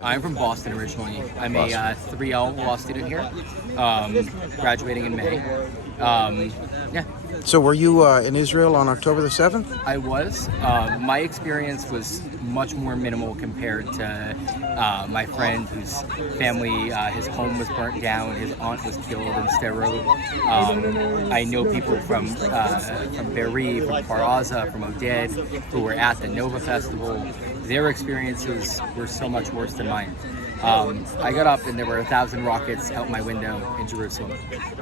I'm from Boston originally. I'm a 3L law student here, graduating in May. Yeah, So were you in Israel on October the 7th? I was. My experience was much more minimal compared to my friend whose family, his home was burnt down, his aunt was killed in Sderot. I know people from Be'eri, from Kfar Aza, from Oded, who were at the Nova Festival. Their experiences were so much worse than mine. I got up and there were 1,000 rockets out my window in Jerusalem.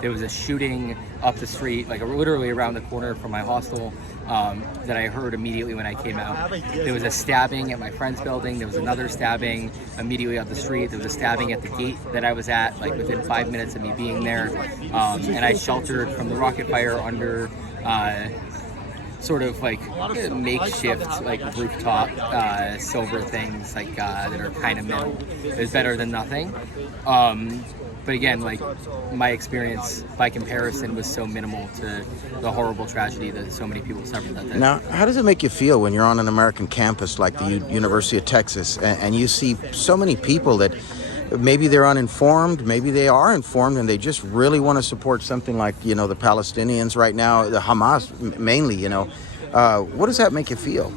There was a shooting up the street, like literally around the corner from my hostel, that I heard immediately when I came out. There was a stabbing at my friend's building. There was another stabbing immediately up the street. There was a stabbing at the gate that I was at, like within 5 minutes of me being there. And I sheltered from the rocket fire under sort of like makeshift like rooftop silver things like that are kind of metal. It's better than nothing. But again, like my experience by comparison was so minimal to the horrible tragedy that so many people suffered that day. Now, how does it make you feel when you're on an American campus like the University of Texas and you see so many people that maybe they're uninformed, maybe they are informed, and they just really want to support something like, the Palestinians right now, the Hamas mainly, what does that make you feel?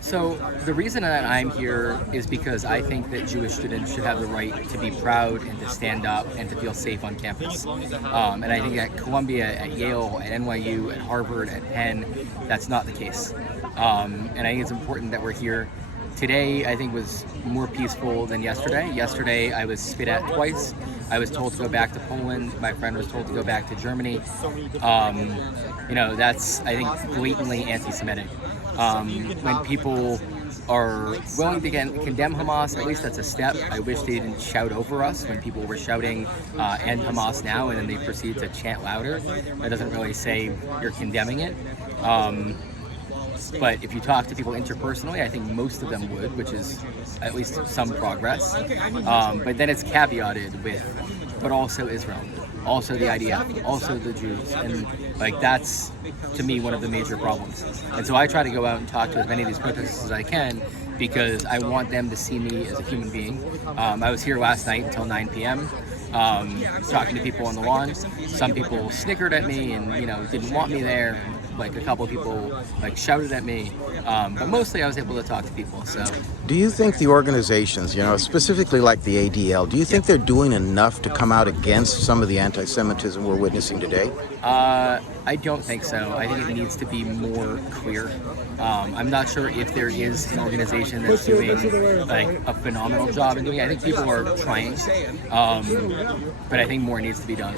So the reason that I'm here is because I think that Jewish students should have the right to be proud and to stand up and to feel safe on campus. And I think at Columbia, at Yale, at NYU, at Harvard, at Penn, that's not the case. And I think it's important that we're here. Today, I think, was more peaceful than yesterday. Yesterday, I was spit at twice. I was told to go back to Poland. My friend was told to go back to Germany. That's, I think, blatantly anti-Semitic. When people are willing to condemn Hamas, at least that's a step. I wish they didn't shout over us when people were shouting end Hamas now, and then they proceed to chant louder. That doesn't really say you're condemning it. But if you talk to people interpersonally, I think most of them would, which is at least some progress. But then it's caveated with, but also Israel, also the IDF, also the Jews. And that's, to me, one of the major problems. And so I try to go out and talk to as many of these protesters as I can because I want them to see me as a human being. I was here last night until 9 p.m. Talking to people on the lawn. Some people snickered at me and, didn't want me there. Like a couple of people shouted at me, but mostly I was able to talk to people. So, do you think the organizations, specifically like the ADL, do you think they're doing enough to come out against some of the anti-Semitism we're witnessing today? I don't think so. I think it needs to be more clear. I'm not sure if there is an organization that's doing a phenomenal job in doing it. I think people are trying, but I think more needs to be done.